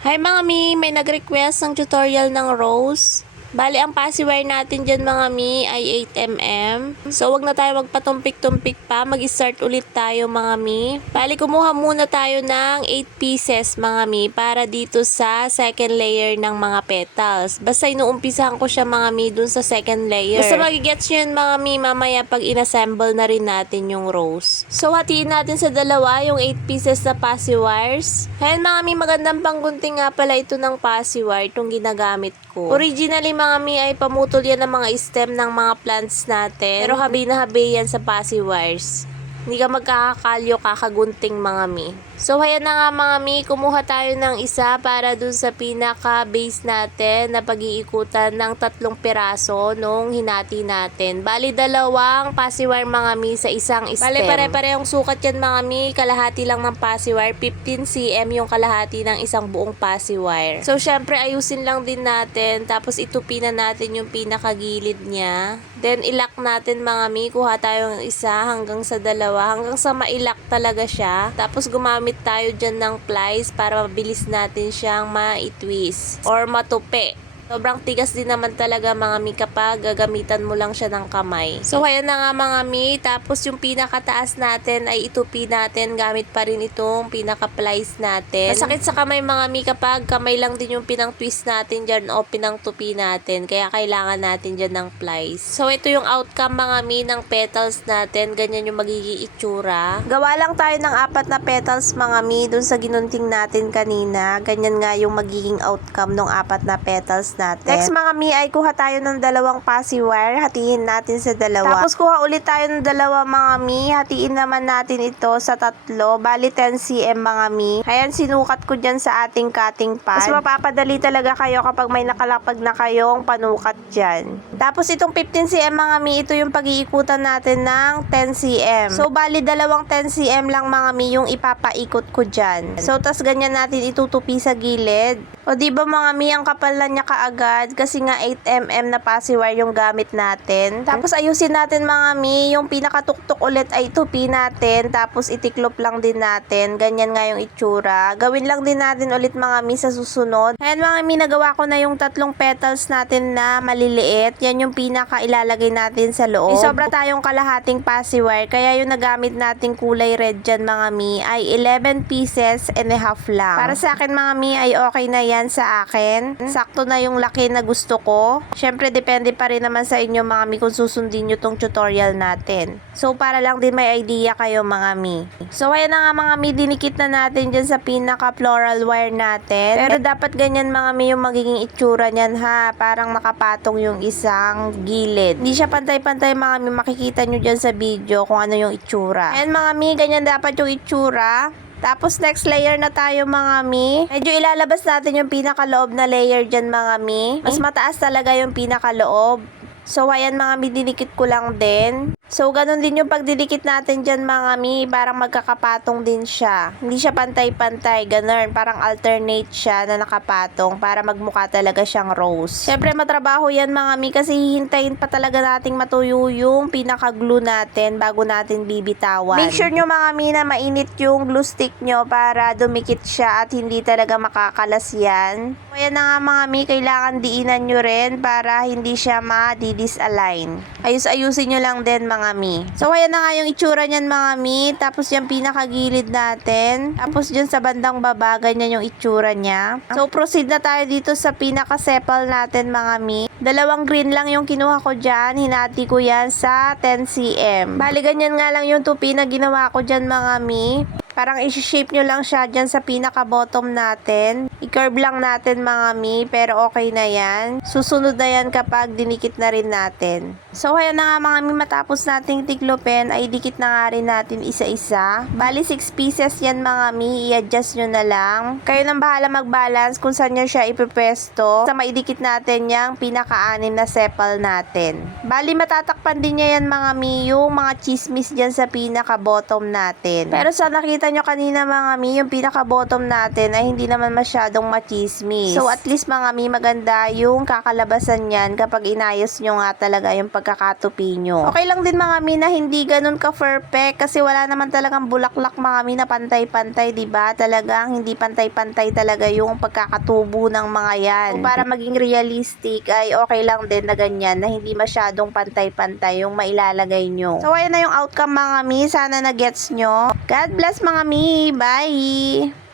Hi mga mi, may nag-request ng tutorial ng rose. Bali, ang paciwire natin dyan mga mi ay 8mm. So, wag na tayo magpatumpik-tumpik pa. Mag-start ulit tayo mga mi. Bali, kumuha muna tayo ng 8 pieces mga mi para dito sa second layer ng mga petals. Basta inuumpisahan ko siya mga mi dun sa second layer. Basta magigets yun mga mi mamaya pag inassemble na rin natin yung rose. So, hatiin natin sa dalawa yung 8 pieces na paciwires. Ayan mga mi, magandang panggunting nga pala ito ng paciwire itong ginagamit ko. Originally mga mi ay pamutol yan ng mga stem ng mga plants natin. Pero habi na habi yan sa paciwires. Hindi ka magkakakalyo kakagunting mga mi. So, ayan na nga mga mi, kumuha tayo ng isa para dun sa pinaka-base natin na pag-iikutan ng 3 piraso nung hinati natin. Bali, 2 paciwire mga mi sa isang stem. Bali, pare-parehong sukat yan mga mi, kalahati lang ng paciwire, 15 cm yung kalahati ng isang buong paciwire. So, syempre, ayusin lang din natin, tapos itupin na natin yung pinakagilid niya. Then, ilak natin mga mi, kuha tayo ng isa hanggang sa 2, hanggang sa mailak talaga siya. Tapos, gumamit tayo dyan ng plies para mabilis natin siyang ma-twist or matupi. Sobrang tigas din naman talaga mga mi kapag gagamitan mo lang siya ng kamay. So, ayan na nga mga mi. Tapos, yung pinakataas natin ay itupi natin gamit pa rin itong pinaka-plies natin. Masakit sa kamay mga mi kapag kamay lang din yung pinang-twist natin dyan o pinang-tupi natin. Kaya kailangan natin dyan ng plies. So, ito yung outcome mga mi ng petals natin. Ganyan yung magiging itsura. Gawa lang tayo ng 4 na petals mga mi dun sa ginunting natin kanina. Ganyan nga yung magiging outcome ng 4 na petals natin. Next mga mi ay kuha tayo ng 2 paciwire, hatiin natin sa 2. Tapos kuha ulit tayo ng 2 mga mi, hatiin naman natin ito sa 3, bali 10 cm mga mi. Ayan, sinukat ko dyan sa ating cutting pad. Mas mapapadali talaga kayo kapag may nakalapag na kayong panukat dyan. Tapos itong 15 cm mga mi, ito yung pag-iikutan natin ng 10 cm. So bali 2 10 cm lang mga mi yung ipapaikot ko dyan. So tas ganyan natin itutupi sa gilid. O diba mga mi, ang kapal na niya kaagad kasi nga 8mm na paciwire yung gamit natin. Tapos ayusin natin mga mi, yung pinakatuktok ulit ay itupi natin. Tapos itiklop lang din natin. Ganyan nga yung itsura. Gawin lang din natin ulit mga mi sa susunod. Ayan mga mi, nagawa ko na yung 3 petals natin na maliliit. Yan yung pinaka ilalagay natin sa loob. May sobra tayong kalahating paciwire. Kaya yung nagamit nating kulay red dyan mga mi ay 11 pieces and a half lang. Para sa akin mga mi ay okay na yan sa akin. Sakto na yung laki na gusto ko. Syempre, depende pa rin naman sa inyo mga mi kung susundin nyo tong tutorial natin. So, para lang din may idea kayo mga mi. So, ayan na nga mga mi, dinikit na natin dyan sa pinaka floral wire natin. Pero dapat ganyan mga mi yung magiging itsura nyan ha. Parang nakapatong yung isang gilid. Hindi siya pantay-pantay mga mi, makikita nyo dyan sa video kung ano yung itsura. Ayan mga mi, ganyan dapat yung itsura. Tapos next layer na tayo mga mi. Medyo ilalabas natin yung pinakaloob na layer dyan mga mi. Mas mataas talaga yung pinakaloob. So ayan mga mi, dinikit ko lang din. So ganun din yung pagdidikit natin dyan mga mi. Parang magkakapatong din siya. Hindi siya pantay-pantay. Ganun. Parang alternate siya na nakapatong para magmukha talaga siyang rose. Siyempre matrabaho yan mga mi kasi hihintayin pa talaga nating matuyo yung pinaka-glue natin bago natin bibitawan. Make sure nyo mga mi na mainit yung glue stick nyo para dumikit siya at hindi talaga makakalas yan. So ayan na nga mga mi, kailangan diinan nyo rin para hindi siya ma-disalign. Ayus-ayusin nyo lang din mga mi. So, ayan na nga yung itsura niyan mga mi. Tapos yung pinakagilid natin. Tapos dyan sa bandang baba, ganyan yung itsura niya. So, proceed na tayo dito sa pinaka-sepal natin mga mi. 2 green lang yung kinuha ko dyan. Hinati ko yan sa 10 cm. Bali, ganyan nga lang yung tupi na ginawa ko dyan mga mi. Parang isi-shape nyo lang siya dyan sa pinaka-bottom natin. I-curve lang natin mga mi, pero okay na yan. Susunod na yan kapag dinikit na rin natin. So, ayan na nga mga mi, matapos nating tiklopin, ay dikit na nga rin natin isa-isa. Bali, 6 pieces yan mga mi, i-adjust nyo na lang. Kayo nang bahala mag-balance kung saan nyo siya ipipwesto. Sa maidikit natin yung pinaka-anim na sepal natin. Bali, matatakpan din niya yan mga mi, yung mga chismis dyan sa pinaka-bottom natin. Pero sa nakita nakita nyo kanina mga mi, yung pinaka-bottom natin ay hindi naman masyadong machismis. So at least mga mi, maganda yung kakalabasan yan kapag inayos nyo nga talaga yung pagkakatupi nyo. Okay lang din mga mi na hindi ganun ka-perfect kasi wala naman talagang bulaklak mga mi na pantay-pantay, diba? Talagang hindi pantay-pantay talaga yung pagkakatubo ng mga yan. So, para maging realistic ay okay lang din na ganyan, na hindi masyadong pantay-pantay yung mailalagay nyo. So ayan na yung outcome mga mi, sana na gets nyo. God bless mga mi, bye!